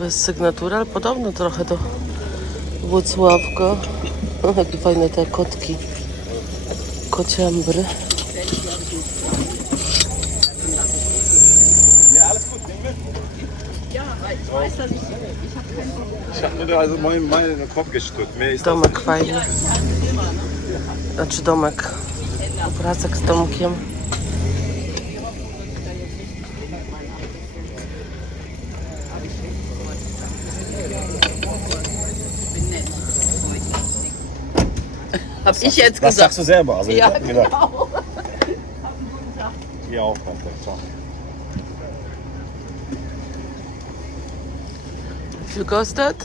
Bez sygnatury, ale podobno trochę do Włocławka. O, jakie fajne te kotki. Kociambry. Ich habe nur also mal in den Kopf gestückt. Mehr ist das Domek fajny. Znaczy domek. Obrazek z domkiem. Hab ich jetzt Das gesagt. sagst du selber. Also Ja, ich hab gedacht. genau. Hier auch, danke. Ciao. Wie viel kostet?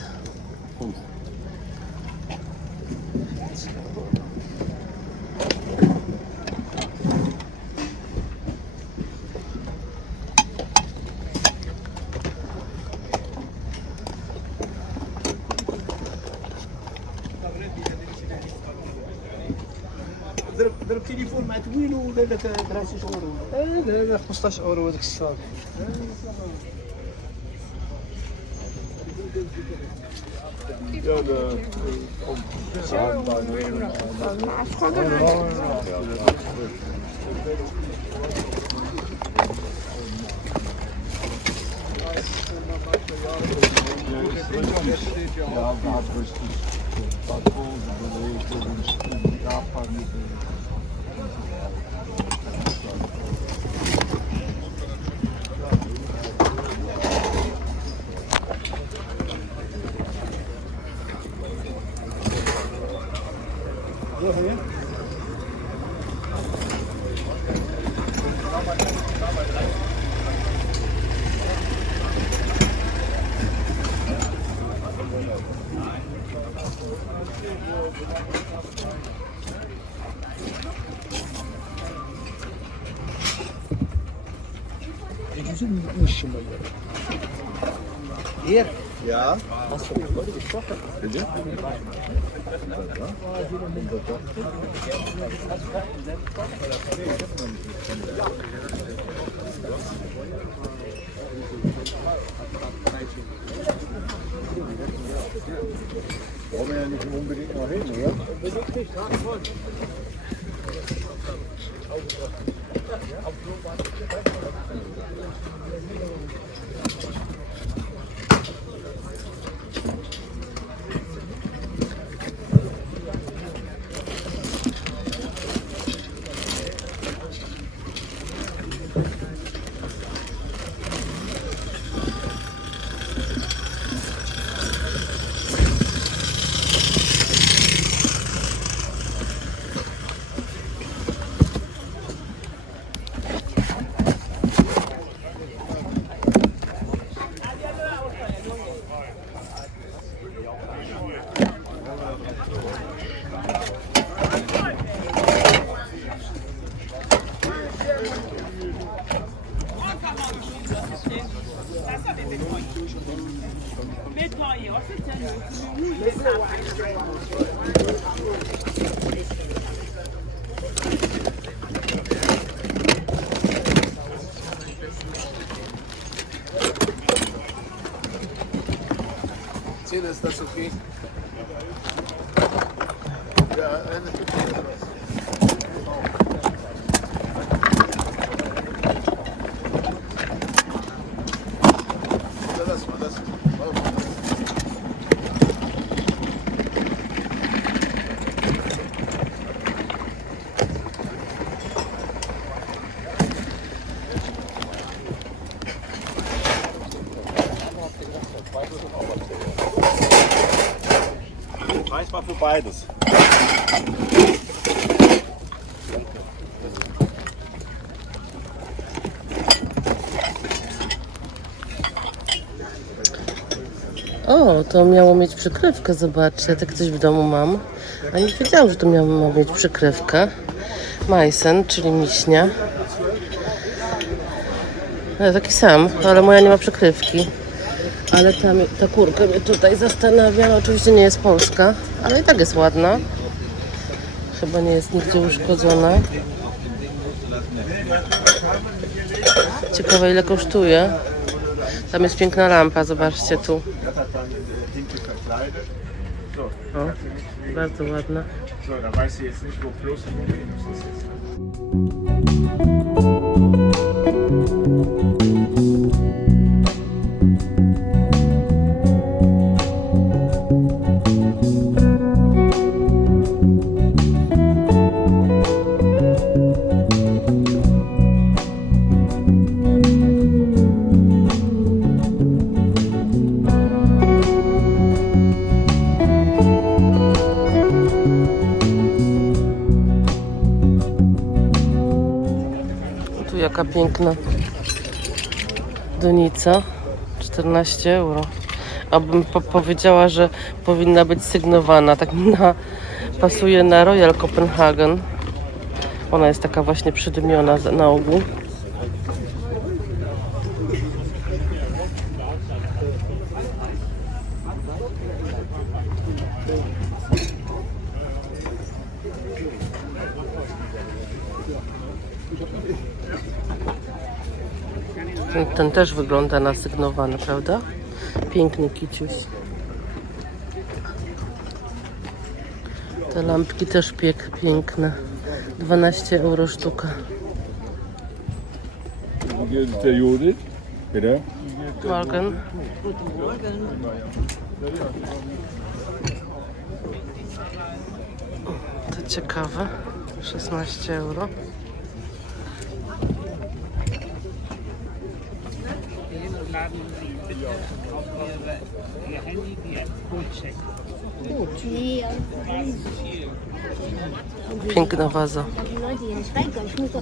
ضرب تليفون مع توينو ولا لك 30 اورو؟ لا 15 اورو هذاك الصاج. Hier? Ja. Hast du mit Leuten gesprochen? Bitte? Brauchen wir ja nicht unbedingt noch hin, oder? Ist das okay? Ja, eine lass mal, lass mal. Preis war für beides. O, to miało mieć przykrywkę, zobaczcie, ja tak coś w domu mam. A nie wiedziałam, że to miało mieć przykrywkę. Majsen, czyli miśnia. Taki sam, ale moja nie ma przykrywki. Ale ta kurka mnie tutaj zastanawia. No, oczywiście nie jest polska, ale i tak jest ładna. Chyba nie jest nigdzie uszkodzona. Ciekawe ile kosztuje. Tam jest piękna lampa, zobaczcie tu. Dat hat dann Dinkel verkleidet. So, O, bardzo ładna. so, da weißt du jetzt nicht, wo Plus und wo Minus ist jetzt. Tu jaka piękna donica. 14 euro. Abym powiedziała, że powinna być sygnowana. Tak pasuje na Royal Copenhagen. Ona jest taka właśnie przydymiona na ogół. Ten też wygląda na sygnowany, prawda? Piękny kiciuś. Te lampki też piękne. 12 euro sztuka. Der Judith, bitte. Morgen. To ciekawe. 16 euro. Piękna waza.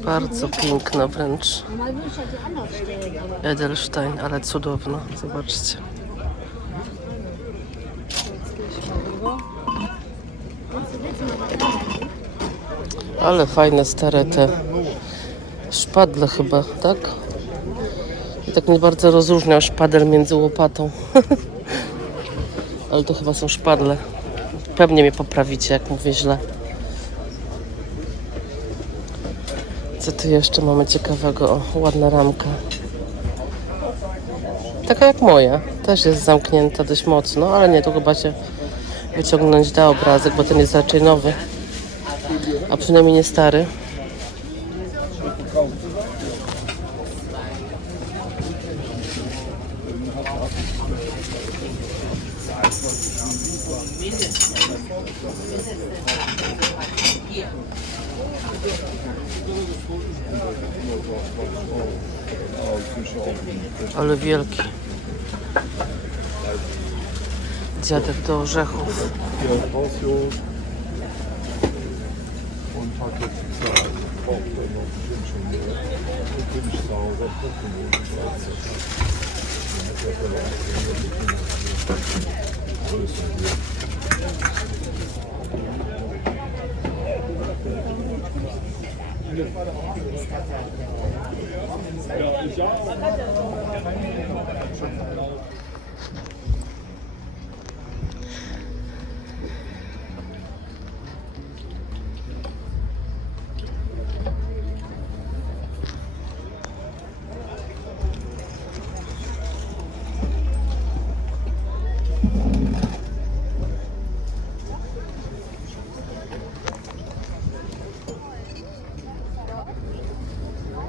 Bardzo piękna wręcz. Edelstein, ale cudowna. Zobaczcie. Ale fajne stare te szpadle chyba, tak? I tak nie bardzo rozróżniam szpadel między łopatą. Ale to chyba są szpadle. Pewnie mnie poprawicie, jak mówię źle. Co tu jeszcze mamy ciekawego? O, ładna ramka. Taka jak moja. Też jest zamknięta dość mocno, ale nie, tu chyba się wyciągnąć da obrazek, bo ten jest raczej nowy. A przynajmniej nie stary. Ale wielki. Dziadek do orzechów. Und hat jetzt gesagt, braucht er noch bestimmt schon mehr. Und bin ich sauber, gucken wir uns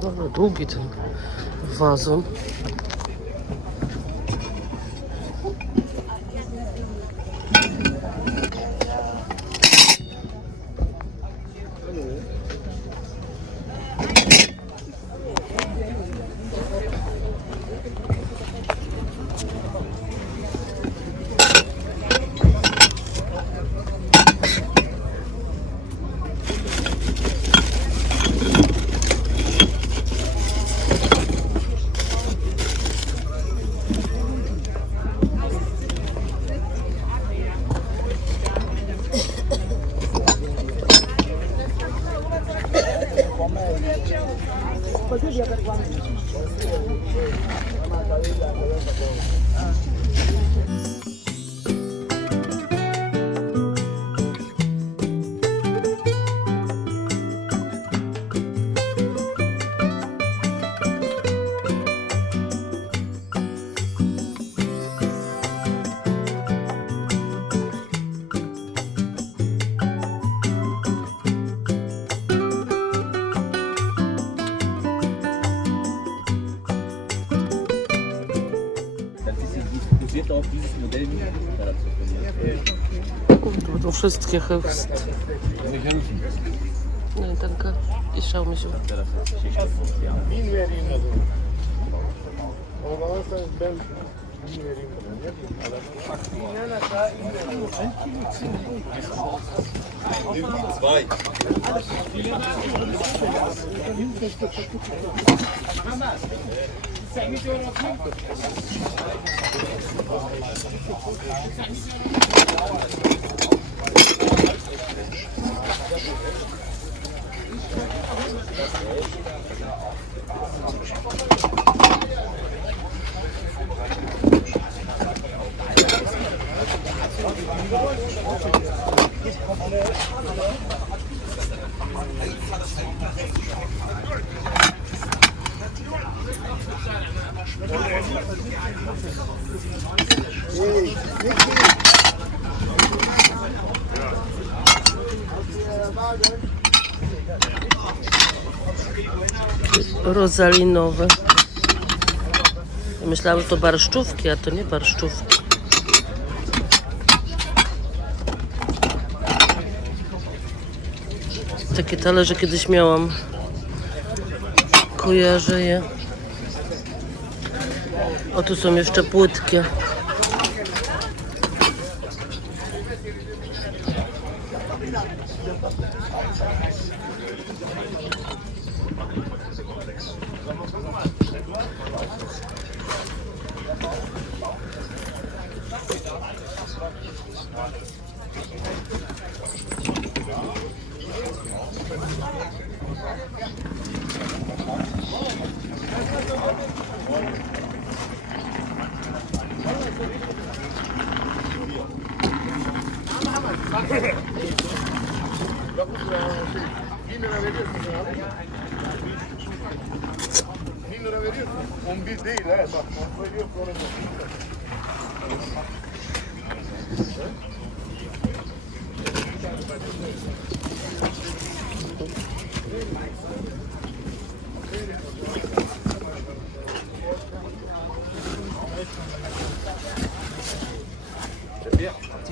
Dobra, długi ten wazon. auf dieses Modell nicht To będą wszystkie chyst. No i tanka. I szał mi się. Zwei. Rozalinowe. Myślałam, że to barszczówki, a to nie barszczówki. Takie talerze kiedyś miałam. Kojarzę je. O, tu są jeszcze płytkie.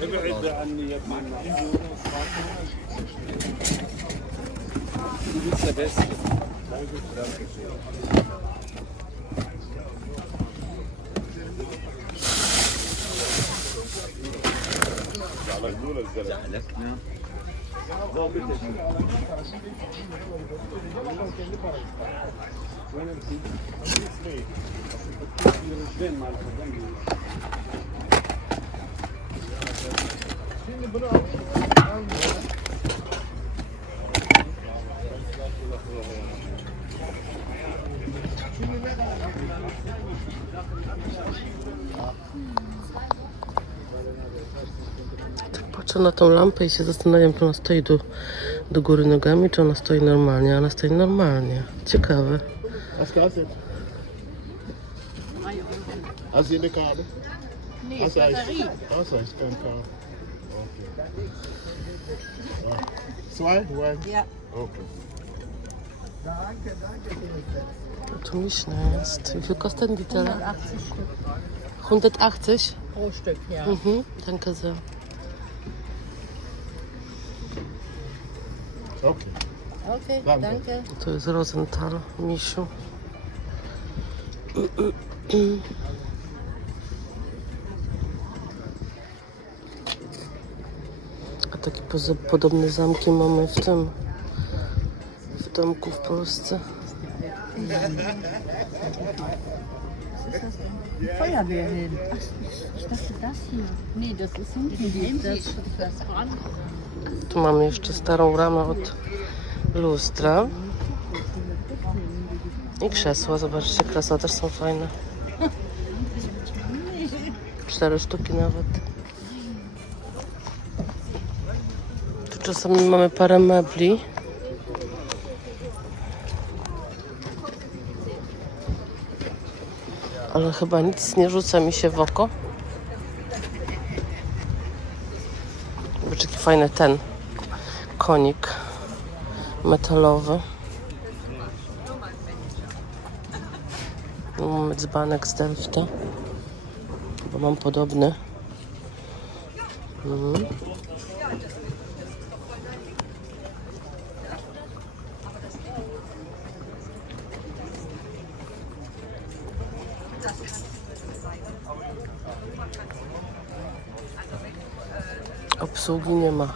ابعد عني يا ابني. Du bist der Beste. زعلتنا. Patrzę na tą lampę i się zastanawiam, czy ona stoi do góry nogami, czy ona stoi normalnie. Ona stoi normalnie. Ciekawe. Was kostet? Hast du eine Karte? Nee, Batterie. Achso, ich kann Karte. Okay. Zwei? Ja. Okay. To miśne jest. Wie viel kosten die Teller? 180 Stück 180? pro Stück, ja. Mhm, danke sehr. Okay. Okay, Danke. danke. To jest Rosenthal, misiu. A takie podobne zamki mamy w domku w Polsce. Feuerwehrhelm. Ach, ich dachte das hier. Nee, das ist hinten das voran. Tu mamy jeszcze starą ramę od lustra. I krzesła, zobaczcie, krzesła też są fajne. 4 sztuki nawet. Tu czasami mamy parę mebli. Ale chyba nic nie rzuca mi się w oko. Zobacz, jaki fajny ten konik metalowy. Mamy dzbanek z Delfta. Bo mam podobny. Obsługi nie ma.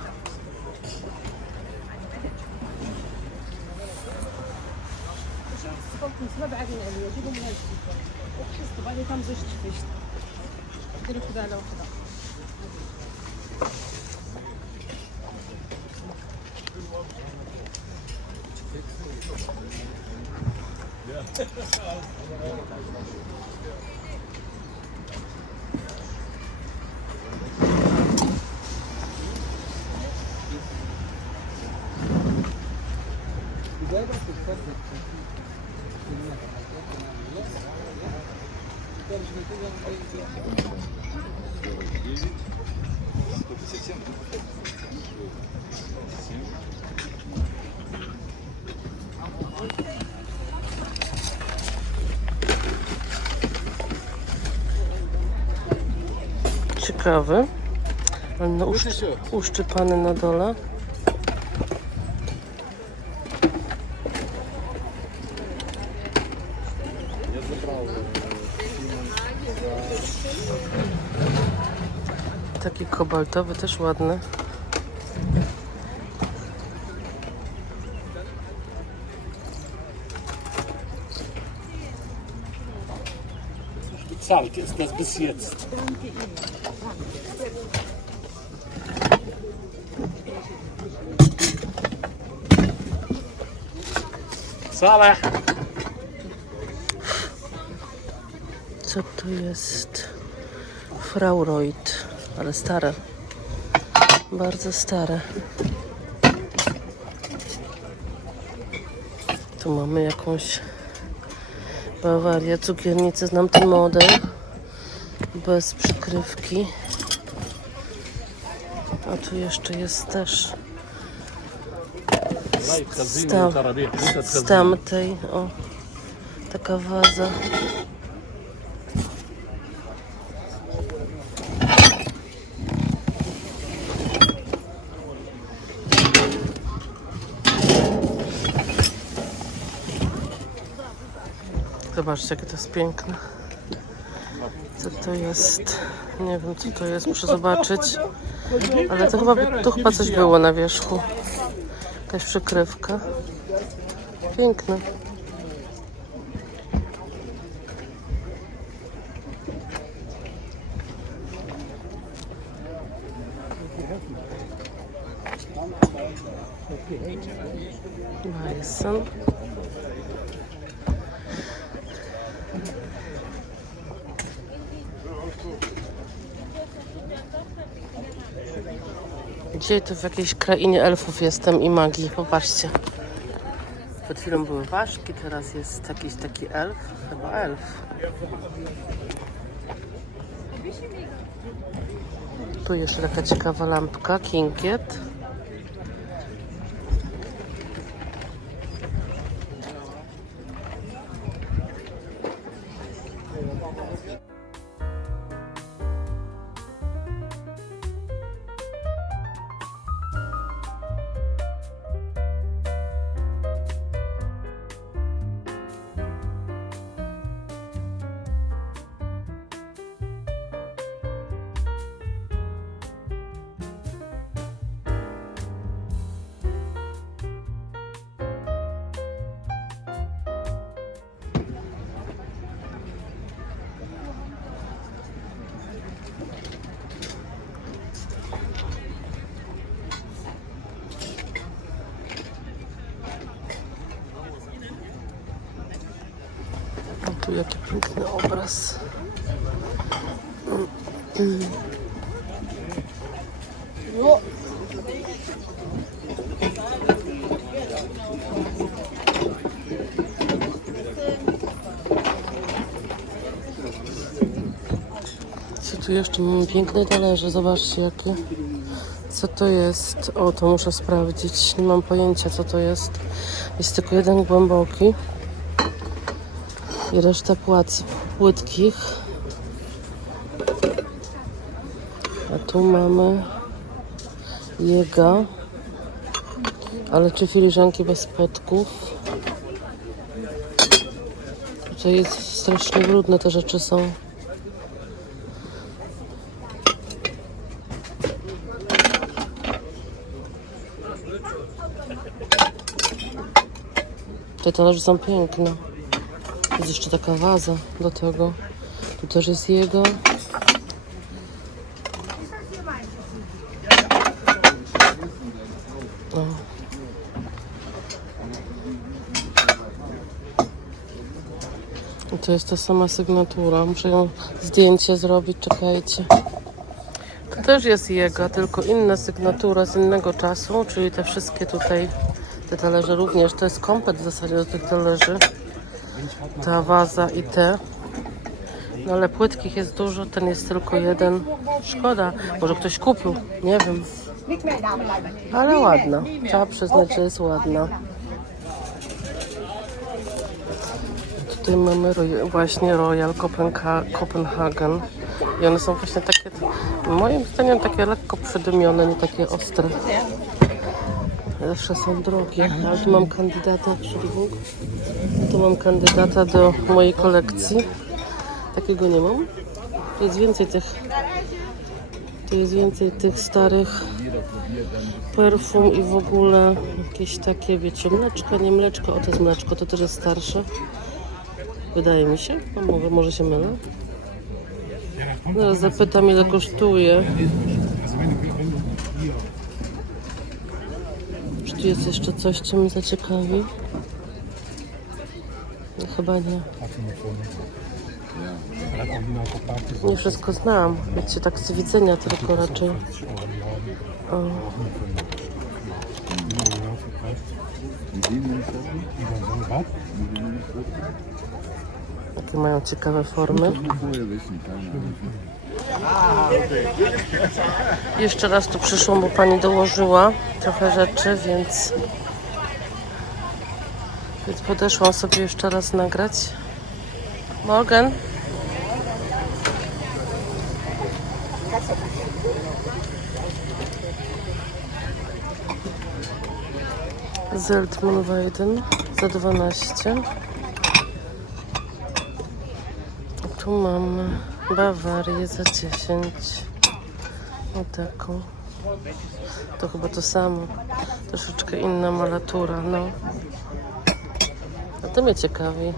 Ciekawy. Ale no uszczypany na dole. Taki kobaltowy, też ładny. Bezahlt ist das bis jetzt. Salah. Co to jest? Frauroid, ale stare. Bardzo stare. Tu mamy jakąś Bawarię, cukiernicę. Znam ten model. Bez przykrywki. A tu jeszcze jest też z tamtej. O, taka waza. Zobaczcie, jakie to jest piękne. Co to jest? Nie wiem, co to jest. Muszę zobaczyć. Ale to chyba coś było na wierzchu. Jakaś przykrywka. Piękne. Bison. Dzisiaj to w jakiejś krainie elfów jestem i magii. Popatrzcie. Przed chwilą były ważki, teraz jest jakiś taki elf. Chyba elf. Tu jeszcze taka ciekawa lampka, kinkiet. Tu jaki piękny obraz. Co tu jeszcze mamy? Piękne talerze, zobaczcie jakie. Co to jest? O, to muszę sprawdzić. Nie mam pojęcia, co to jest. Jest tylko jeden głęboki. I reszta płac płytkich. Tu mamy Jega. Ale czy filiżanki bez spotków? Tutaj jest strasznie brudne, te rzeczy są. Te talerze są piękne. Jest jeszcze taka waza do tego. Tu też jest jego. O. I to jest ta sama sygnatura. Muszę ją zdjęcie zrobić, czekajcie. To też jest jego, tylko inna sygnatura z innego czasu, czyli te wszystkie tutaj, te talerze również. To jest komplet w zasadzie do tych talerzy. Ta waza i te. No ale płytkich jest dużo, ten jest tylko jeden. Szkoda, może ktoś kupił, nie wiem. Ale ładna, trzeba przyznać, że jest ładna. Tutaj mamy właśnie Royal Copenhagen. I one są właśnie takie, moim zdaniem, takie lekko przydymione, nie takie ostre. Zawsze są drogie. Ale tu mam kandydata, tu mam kandydata do mojej kolekcji. Takiego nie mam. Tu jest więcej tych starych perfum i w ogóle jakieś takie, wiecie, mleczko, nie mleczko, o to jest mleczko, to też jest starsze. Wydaje mi się, no, może się mylę. Zaraz zapytam, ile kosztuje. Czy tu jest jeszcze coś, co mnie zaciekawi? No, chyba nie. Nie wszystko znam, wiecie, tak z widzenia tylko raczej. O. Jakie mają ciekawe formy. Jeszcze raz tu przyszłam, bo pani dołożyła trochę rzeczy, więc podeszłam sobie jeszcze raz nagrać. Morgen. Zeltmann-Weiden za 12. Tu mamy Bawarię za 10. O taką. To chyba to samo. Troszeczkę inna malatura, no. A to mnie ciekawi.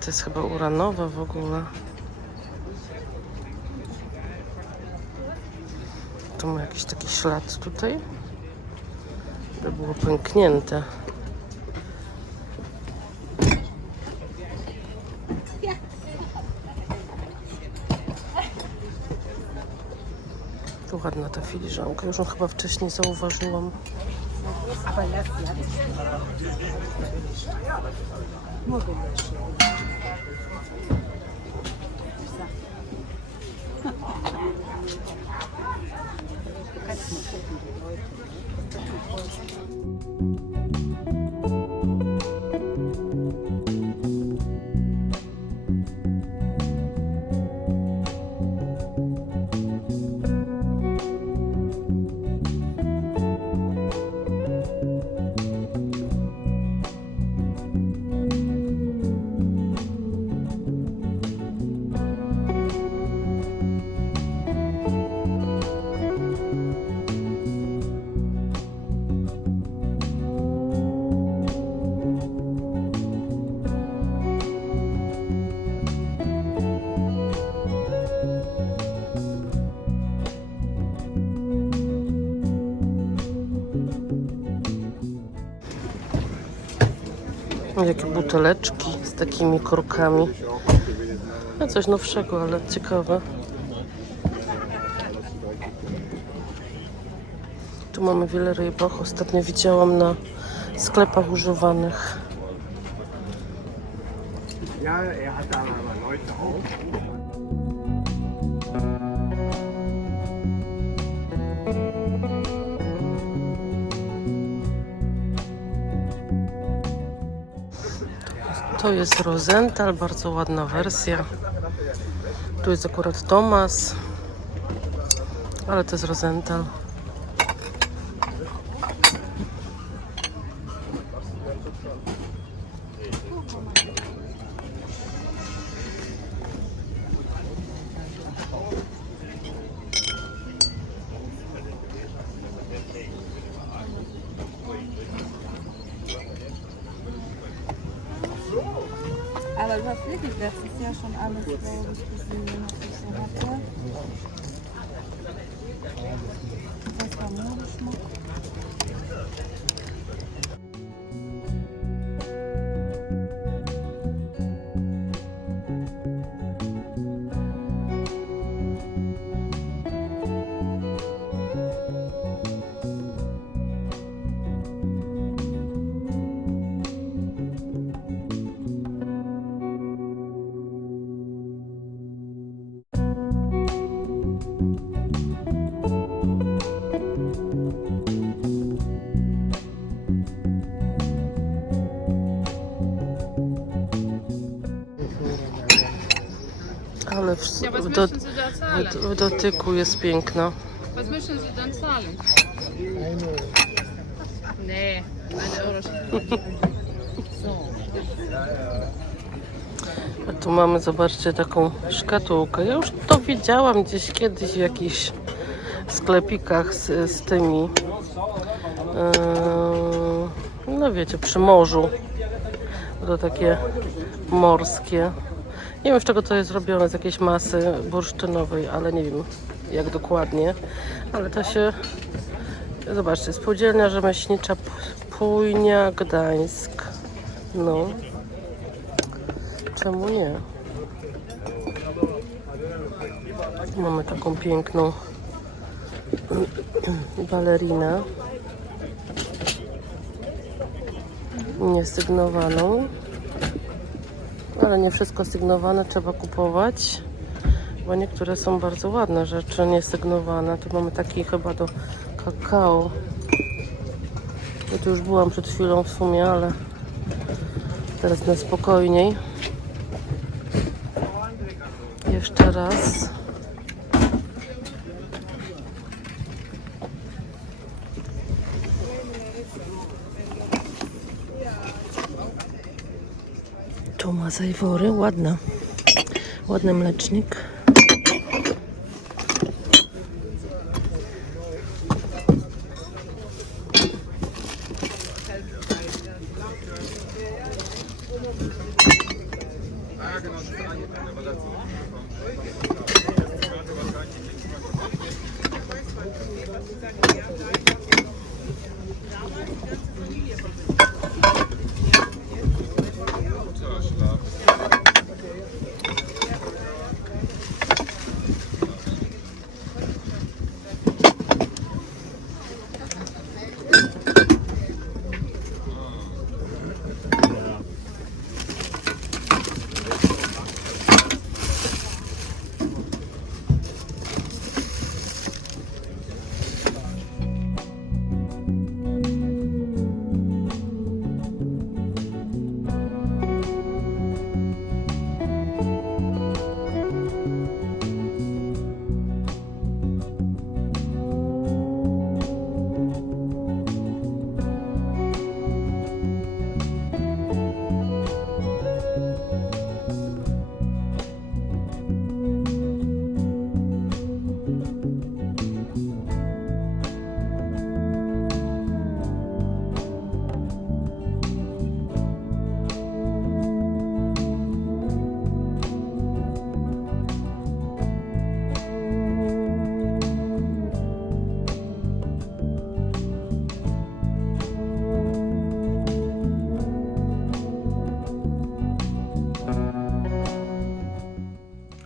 To jest chyba uranowa w ogóle. Tu ma jakiś taki ślad tutaj. To było pęknięte. Tu ładna ta filiżanka. Już ją chyba wcześniej zauważyłam. Jakie buteleczki z takimi korkami. No coś nowszego, ale ciekawe. Tu mamy wiele rybach. Ostatnio widziałam na sklepach używanych. Ja, hat da aber Leute auch. To jest Rosenthal, bardzo ładna wersja. Tu jest akurat Thomas. Ale to jest Rosenthal. Aber was wirklich, das ist ja schon alles, glaube ich, gesehen, was ich so hatte. Das war Modeschmuck. Ale Ja, was w möchten Sie da zahlen? w dotyku jest piękna. Was möchten Sie dann zahlen? Nee, 1 Euro. A tu mamy, zobaczcie, taką szkatułkę. Ja już to widziałam gdzieś kiedyś w jakichś sklepikach z tymi, no wiecie, przy morzu. To takie morskie. Nie wiem, z czego to jest zrobione, z jakiejś masy bursztynowej, ale nie wiem jak dokładnie. Ale to się, zobaczcie, Spółdzielnia Rzemieślnicza Pójnia Gdańsk. No, czemu nie? Mamy taką piękną balerinę. Niesygnowaną. Ale nie wszystko sygnowane trzeba kupować, bo niektóre są bardzo ładne rzeczy niesygnowane. Tu mamy taki chyba do kakao. Ja tu już byłam przed chwilą w sumie, ale teraz na spokojniej. Jeszcze raz. Tu ma zajwory, ładna. Ładny mlecznik.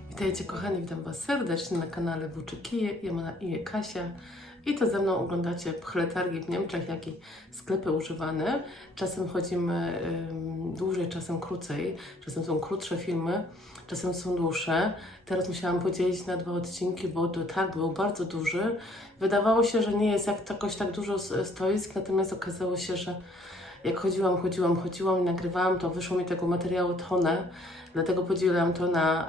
Witajcie kochani, witam Was serdecznie na kanale Włóczykije. Ja mam na imię Kasia i to ze mną oglądacie pchletargi w Niemczech, jak i sklepy używane. Czasem chodzimy dłużej, czasem krócej, czasem są krótsze filmy, czasem są dłuższe. Teraz musiałam podzielić na 2 odcinki, bo targ był bardzo duży. Wydawało się, że nie jest jakoś tak dużo stoisk, natomiast okazało się, że jak chodziłam i nagrywałam, to wyszło mi tego materiału tonę, dlatego podzieliłam to na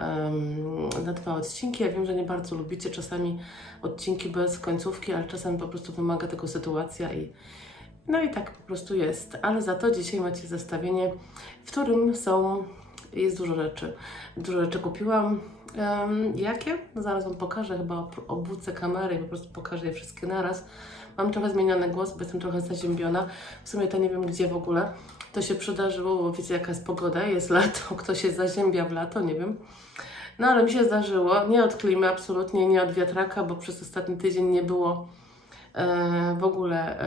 2 odcinki. Ja wiem, że nie bardzo lubicie czasami odcinki bez końcówki, ale czasami po prostu wymaga tego sytuacja i no i tak po prostu jest. Ale za to dzisiaj macie zestawienie, w którym jest dużo rzeczy. Dużo rzeczy kupiłam. Jakie? No zaraz Wam pokażę, chyba obrócę kamerę i po prostu pokażę je wszystkie naraz. Mam trochę zmieniony głos, bo jestem trochę zaziębiona. W sumie to nie wiem gdzie w ogóle. To się przydarzyło, bo wiecie jaka jest pogoda, jest lato, ktoś się zaziębia w lato, nie wiem. No ale mi się zdarzyło, nie od klimy, absolutnie nie od wiatraka, bo przez ostatni tydzień nie było w ogóle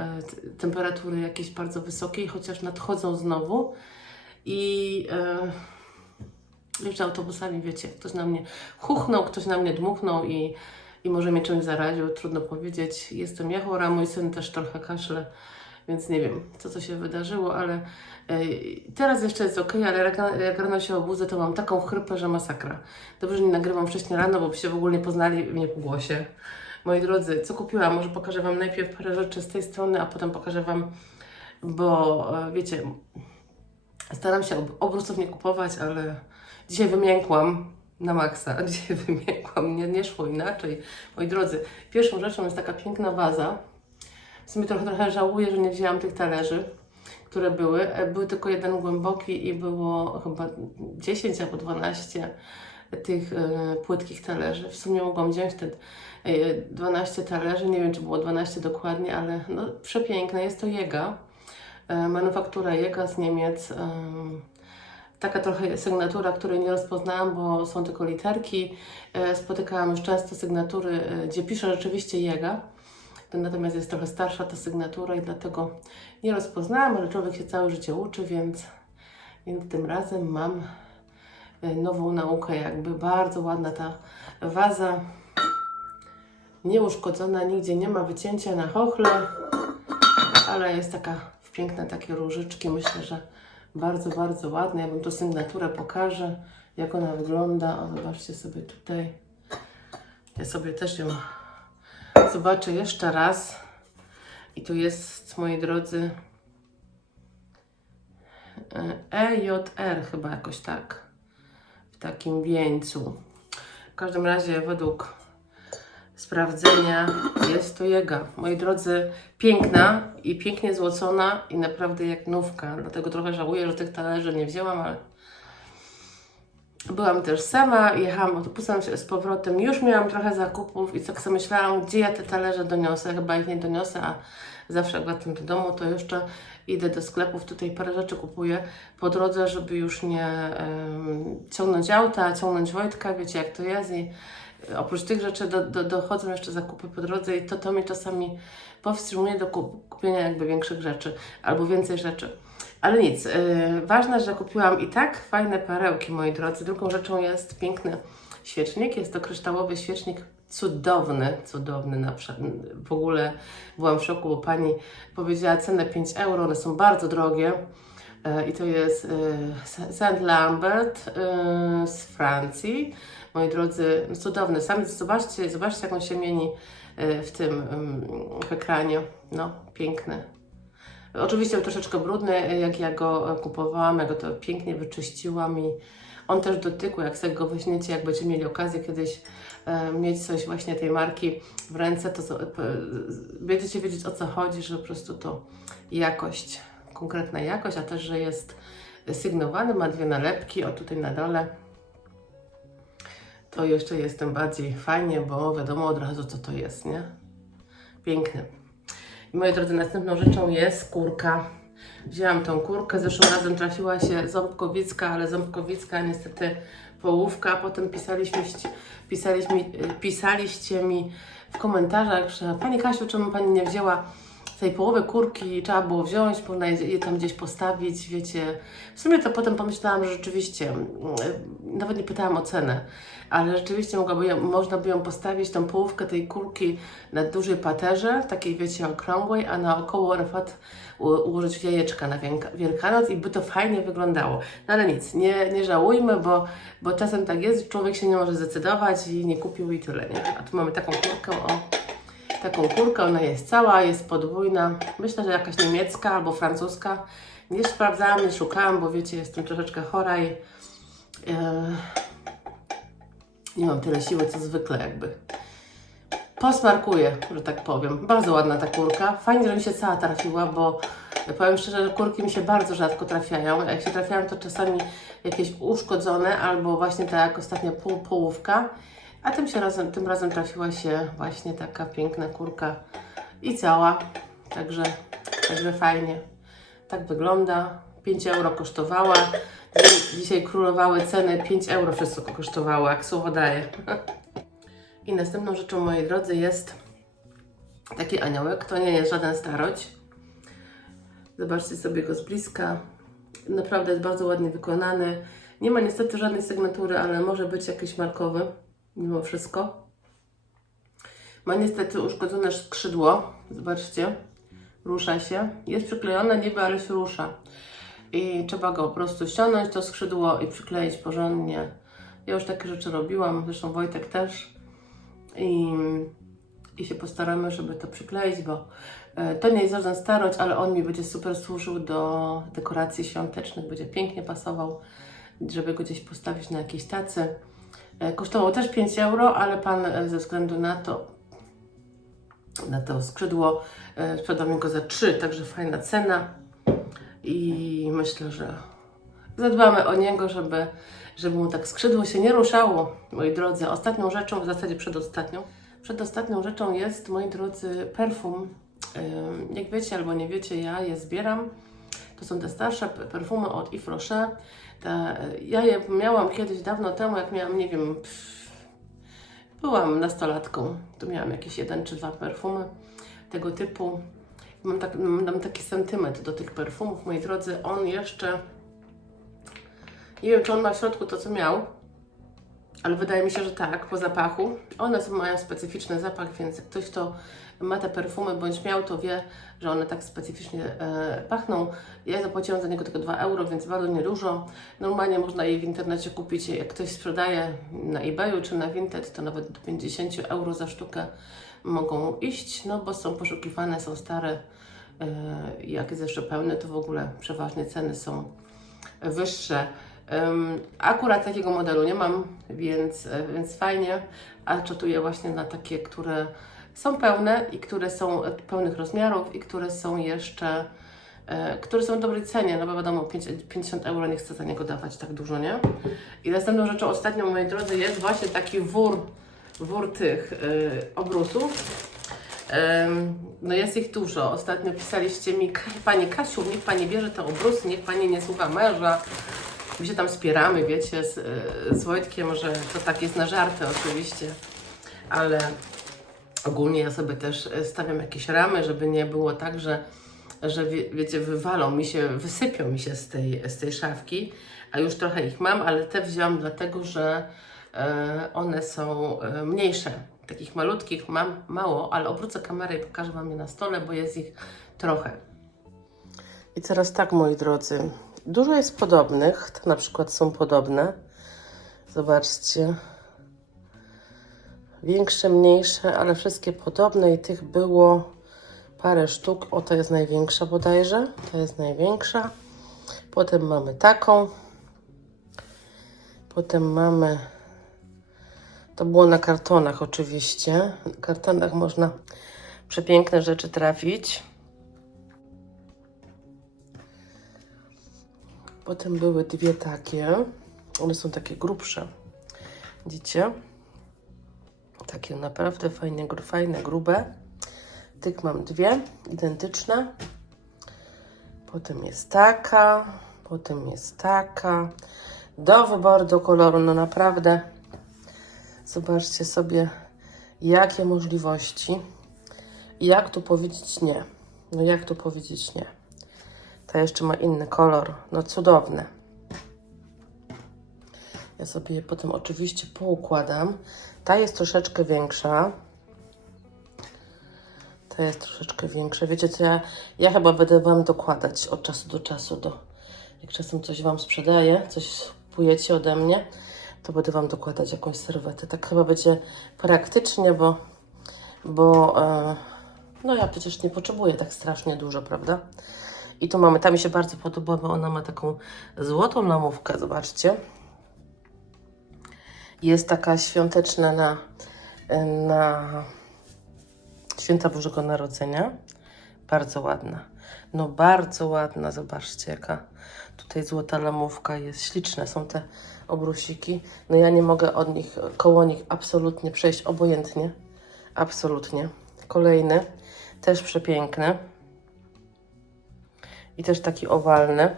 temperatury jakiejś bardzo wysokiej, chociaż nadchodzą znowu. I jeszcze autobusami, wiecie, ktoś na mnie chuchnął, ktoś na mnie dmuchnął i może mnie czymś zaraził, trudno powiedzieć. Jestem ja chora, mój syn też trochę kaszle, więc nie wiem, co się wydarzyło, ale teraz jeszcze jest ok, ale jak rano się obudzę, to mam taką chrypę, że masakra. Dobrze, że nie nagrywam wcześniej rano, bo byście w ogóle nie poznali mnie po głosie. Moi drodzy, co kupiłam? Może pokażę Wam najpierw parę rzeczy z tej strony, a potem pokażę Wam, bo wiecie, staram się obrusów nie kupować, ale dzisiaj wymiękłam na maksa. Dzisiaj wymiękłam, nie szło inaczej. Moi drodzy, pierwszą rzeczą jest taka piękna waza. W sumie trochę żałuję, że nie wzięłam tych talerzy, które były. Był tylko jeden głęboki i było chyba 10 albo 12 tych płytkich talerzy. W sumie mogłam wziąć te 12 talerzy, nie wiem czy było 12 dokładnie, ale no, przepiękne. Jest to Jega, manufaktura Jega z Niemiec. Taka trochę sygnatura, której nie rozpoznałam, bo są tylko literki. Spotykałam już często sygnatury, gdzie pisze rzeczywiście Jega. Natomiast jest trochę starsza ta sygnatura i dlatego nie rozpoznałam, ale człowiek się całe życie uczy, więc tym razem mam nową naukę jakby. Bardzo ładna ta waza. Nieuszkodzona, nigdzie nie ma wycięcia na chochle, ale jest taka w piękne takie różyczki. Myślę, że bardzo, bardzo ładne. Ja Wam tu sygnaturę pokażę, jak ona wygląda. O, zobaczcie sobie tutaj. Ja sobie też ją zobaczę jeszcze raz. I tu jest, moi drodzy, EJR chyba jakoś tak. W takim wieńcu. W każdym razie według sprawdzenia jest to Jega. Moi drodzy, piękna i pięknie złocona i naprawdę jak nówka. Dlatego trochę żałuję, że tych talerzy nie wzięłam, ale byłam też sama, jechałam autobusem z powrotem, już miałam trochę zakupów i tak sobie myślałam, gdzie ja te talerze doniosę. Chyba ich nie doniosę, a zawsze jak wracam do domu, to jeszcze idę do sklepów, tutaj parę rzeczy kupuję po drodze, żeby już nie ciągnąć auta, ciągnąć Wojtka, wiecie jak to jest i oprócz tych rzeczy dochodzą jeszcze zakupy po drodze i to mnie czasami powstrzymuje do kupienia jakby większych rzeczy albo więcej rzeczy. Ale nic, ważne, że kupiłam i tak fajne perełki, moi drodzy. Drugą rzeczą jest piękny świecznik, jest to kryształowy świecznik, cudowny, w ogóle byłam w szoku, bo pani powiedziała cenę 5 euro, one są bardzo drogie. I to jest Saint Lambert z Francji. Moi drodzy, cudowny. Sami zobaczcie jak on się mieni w tym w ekranie. No, piękny. Oczywiście był troszeczkę brudny, jak ja go kupowałam, ja go to pięknie wyczyściłam i on też dotykł, jak sobie go weźmiecie, jak będziecie mieli okazję kiedyś mieć coś właśnie tej marki w ręce, to będziecie wiedzieć o co chodzi, że po prostu to jakość, konkretna jakość, a też, że jest sygnowany, ma 2 nalepki, o tutaj na dole. To jeszcze jest tym bardziej fajnie, bo wiadomo od razu co to jest, nie? Piękny. I moi drodzy, następną rzeczą jest kurka. Wzięłam tą kurkę, zeszłym razem trafiła się ząbkowicka, ale ząbkowicka niestety połówka. Potem pisaliście mi w komentarzach, że Pani Kasiu, czemu Pani nie wzięła tej połowy kurki, trzeba było wziąć, można je tam gdzieś postawić, wiecie. W sumie to potem pomyślałam, że rzeczywiście, nawet nie pytałam o cenę, ale rzeczywiście można by ją postawić, tą połówkę tej kurki na dużej paterze, takiej wiecie, okrągłej, a naokoło na przykład ułożyć jajeczka na Wielkanoc i by to fajnie wyglądało. No ale nic, nie żałujmy, bo czasem tak jest, człowiek się nie może zdecydować i nie kupił i tyle, nie? A tu mamy taką kurkę, o. taką kurkę, ona jest cała, jest podwójna. Myślę, że jakaś niemiecka albo francuska. Nie sprawdzałam, nie szukałam, bo wiecie, jestem troszeczkę chora i nie mam tyle siły, co zwykle jakby. Posmarkuję, że tak powiem. Bardzo ładna ta kurka. Fajnie, że mi się cała trafiła, bo powiem szczerze, że kurki mi się bardzo rzadko trafiają. Jak się trafiają, to czasami jakieś uszkodzone albo właśnie tak jak ostatnia połówka. A tym razem trafiła się właśnie taka piękna kurka i cała. Także fajnie. Tak wygląda. 5 euro kosztowała. Dzisiaj królowały ceny. 5 euro wszystko kosztowało, jak słowo daję. I następną rzeczą, moi drodzy, jest taki aniołek. To nie jest żaden starość. Zobaczcie sobie go z bliska. Naprawdę jest bardzo ładnie wykonany. Nie ma niestety żadnej sygnatury, ale może być jakiś markowy, mimo wszystko. Ma niestety uszkodzone skrzydło. Zobaczcie. Rusza się. Jest przyklejone niby, ale się rusza. I trzeba go po prostu ściągnąć, to skrzydło i przykleić porządnie. Ja już takie rzeczy robiłam, zresztą Wojtek też. I się postaramy, żeby to przykleić, bo to nie jest żaden starość, ale on mi będzie super służył do dekoracji świątecznych. Będzie pięknie pasował, żeby go gdzieś postawić na jakiejś tacy. Kosztował też 5 euro, ale pan ze względu na to skrzydło sprzedał mi go za 3, także fajna cena. I myślę, że zadbamy o niego, żeby mu tak skrzydło się nie ruszało, moi drodzy. Ostatnią rzeczą, w zasadzie przedostatnią rzeczą jest, moi drodzy, perfum. Jak wiecie albo nie wiecie, ja je zbieram. To są te starsze perfumy od Yves Rocher. Ja je miałam kiedyś dawno temu, jak miałam, nie wiem, byłam nastolatką. To miałam jakieś 1 czy 2 perfumy tego typu. Mam taki sentyment do tych perfumów, moi drodzy. On jeszcze... Nie wiem, czy on ma w środku to, co miał, ale wydaje mi się, że tak, po zapachu. One mają specyficzny zapach, więc jak ktoś, kto ma te perfumy, bądź miał, to wie, że one tak specyficznie pachną. Ja zapłaciłam za niego tylko 2 euro, więc bardzo niedużo. Normalnie można je w internecie kupić, jak ktoś sprzedaje na eBayu czy na Vinted, to nawet do 50 euro za sztukę mogą iść, no bo są poszukiwane, są stare. Jak jest jeszcze pełne, to w ogóle przeważnie ceny są wyższe. Akurat takiego modelu nie mam, więc fajnie, a czatuję właśnie na takie, które są pełne i które są pełnych rozmiarów i które są jeszcze, które są w dobrej cenie, no bo wiadomo, 50 euro nie chcę za niego dawać tak dużo, nie? I następną rzeczą, ostatnią, moi drodzy, jest właśnie taki wór tych obrusów. No jest ich dużo. Ostatnio pisaliście mi, Pani Kasiu, niech Pani bierze te obrusy, niech Pani nie słucha męża. My się tam spieramy, wiecie, z Wojtkiem, że to tak jest na żarty oczywiście, ale ogólnie ja sobie też stawiam jakieś ramy, żeby nie było tak, że wiecie, wysypią mi się z tej szafki, a już trochę ich mam, ale te wzięłam dlatego, że one są mniejsze. Takich malutkich mam mało, ale obrócę kamerę i pokażę Wam je na stole, bo jest ich trochę. I teraz tak, moi drodzy, dużo jest podobnych, te na przykład są podobne. Zobaczcie. Większe, mniejsze, ale wszystkie podobne i tych było parę sztuk. O, to jest największa bodajże. To jest największa. Potem mamy taką. Potem mamy... To było na kartonach oczywiście. Na kartonach można przepiękne rzeczy trafić. Potem były 2 takie. One są takie grubsze. Widzicie? Takie naprawdę fajne, grube. Tych mam 2 identyczne. Potem jest taka. Potem jest taka. Do wyboru, do koloru. No naprawdę. Zobaczcie sobie, jakie możliwości. I jak tu powiedzieć nie? No jak tu powiedzieć nie? Ta jeszcze ma inny kolor. No cudowne. Ja sobie je potem oczywiście poukładam. Ta jest troszeczkę większa. Ta jest troszeczkę większa. Wiecie co, ja chyba będę Wam dokładać od czasu do czasu. Jak czasem coś Wam sprzedaję, coś kupujecie ode mnie, to będę Wam dokładać jakąś serwetę. Tak chyba będzie praktycznie, bo bo no ja przecież nie potrzebuję tak strasznie dużo, prawda? I tu mamy, ta mi się bardzo podoba, bo ona ma taką złotą namówkę, zobaczcie. Jest taka świąteczna na Święta Bożego Narodzenia. Bardzo ładna. No bardzo ładna, zobaczcie jaka tutaj złota lamówka jest. Śliczne są te obrusiki. No ja nie mogę koło nich absolutnie przejść obojętnie. Absolutnie. Kolejny, też przepiękny. I też taki owalny.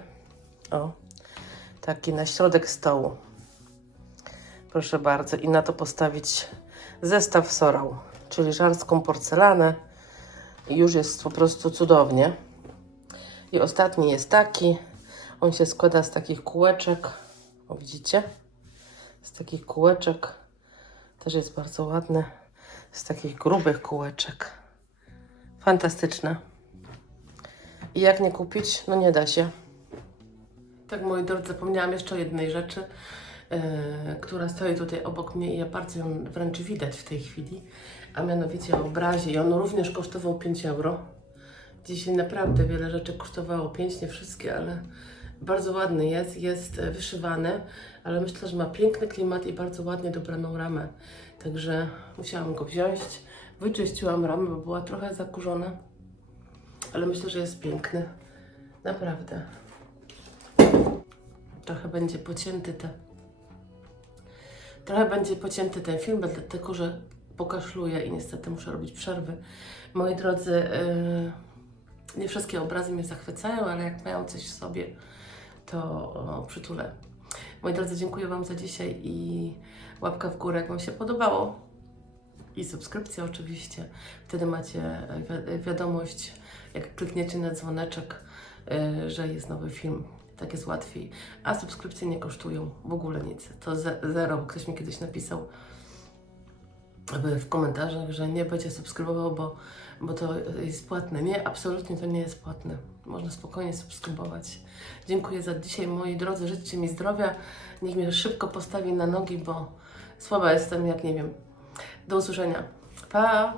O, taki na środek stołu. Proszę bardzo. I na to postawić zestaw sorał, czyli żarską porcelanę. I już jest po prostu cudownie. I ostatni jest taki. On się składa z takich kółeczek. O, widzicie? Z takich kółeczek. Też jest bardzo ładny. Z takich grubych kółeczek. Fantastyczne. I jak nie kupić? No nie da się. Tak, moi drodzy, zapomniałam jeszcze o jednej rzeczy, która stoi tutaj obok mnie i ja bardzo ją wręcz widać w tej chwili, a mianowicie o obrazie. I on również kosztował 5 euro. Dzisiaj naprawdę wiele rzeczy kosztowało 5, nie wszystkie, ale bardzo ładny jest wyszywany, ale myślę, że ma piękny klimat i bardzo ładnie dobraną ramę. Także musiałam go wziąć. Wyczyściłam ramę, bo była trochę zakurzona, ale myślę, że jest piękny. Naprawdę. Trochę będzie pocięty ten film, dlatego że pokaszluję i niestety muszę robić przerwy. Moi drodzy, nie wszystkie obrazy mnie zachwycają, ale jak mają coś w sobie, to przytulę. Moi drodzy, dziękuję Wam za dzisiaj i łapka w górę, jak Wam się podobało. I subskrypcja oczywiście. Wtedy macie wiadomość, jak klikniecie na dzwoneczek, że jest nowy film. Tak jest łatwiej. A subskrypcje nie kosztują w ogóle nic. To zero. Ktoś mi kiedyś napisał w komentarzach, że nie będzie subskrybował, bo to jest płatne. Nie, absolutnie to nie jest płatne. Można spokojnie subskrybować. Dziękuję za dzisiaj, moi drodzy. Życzcie mi zdrowia. Niech mnie szybko postawi na nogi, bo słaba jestem, jak nie wiem. Do usłyszenia. Pa!